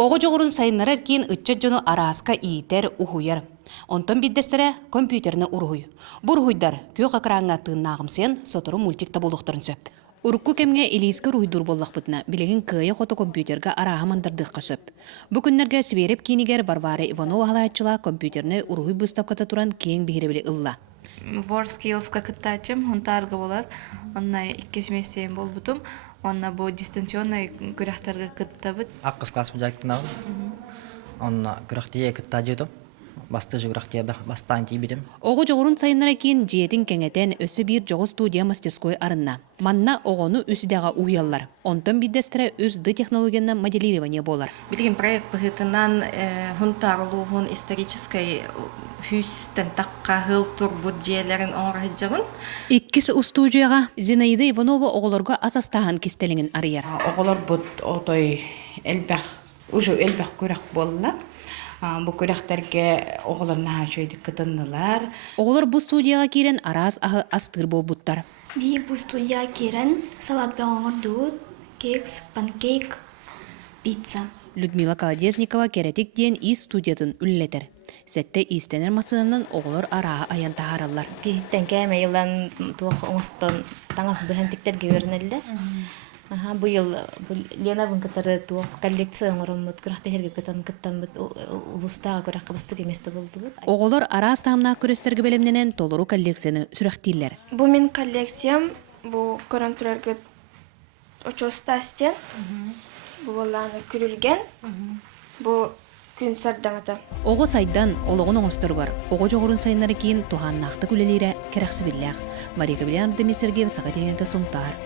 Оғы жоғырын сайынларар кейін үтчет жону араска иитер ухуяр. Онтон биддестере компьютерны урхуй. Бурхуйдар көк акраңа тыыннағымсен сотору мультик табулықтырын сөп. Урукку кемге илийске руйдур боллақ бұтына, білеген күйе қоты компьютерға араға мандардыққа сөп. Бұ күннерге сібереп кейінігер Барбара Иванова халайатчыла компьютерны урхуй бұстапқата туран кейін бігіребілі ылла. WorldSkills-ка кыттачым, хунтарга болар. Онна 2 месяцен бол бутум. Онна бу дистанционный күрәхтәргә кыттабыт. Аккыс класс буҗактына. Онна күрәхтие кыттаҗыдым. Басты жүгірақтия бастан тейбедім. Оғы жоғырын сайынлара кейін жиетін кәңетен өсі бір жоғы студия мастерской арынна. Манна оғыны өсідеға уялар. Онтон биддестірі өзді технологияны моделирование болар. Білген проект бұғытынан хунтарылуғын исторической хүстен таққа ғыл тұр бұджиелерін оңырғыджығын. Иккіс устудияға Зинаида Иванова оғыларға асастаған кестеліңін арияр. Оғылар бұд отой әлбәқ көрәқ болла. Бу көрәхтәргә оғыларына шөйдік кытыннылар. Оғылар бұ студияға керен араз ағы астыр бол бұттар. Би бу студияға керен салат бәғоңыр дуыт, кекс, панкейк, пицца. Людмила Колодезникова керетик ден и студиятын үллетер. Сәтті истенер масынынан оғылар араға аян тағаралар. Киттен кәме елан туақ оңыстан таңыз бөхентіктерге өрінелді. Бу ел Лена бункатары туақ коллекция оңырымыт, күрәхтәхерге кыттан бұд ұлыстаға күрәққа бастық еместі болды бұд. Оғылар араз тағымна көрестергі бәлемненен толыру коллекцияны сүрәқтейлер. Бу мен коллекциям, бу көрінтілерге очоста стен, бу боланы күрілген, бу күн сардаңыта. Оғы сайдан олығын оңыстыр бар. Оғы жоғырын сайынлары кейін туған нақты күлелері керәқсі білләқ. Мария Габриан Демесергеев Сағатиненті Сунтар.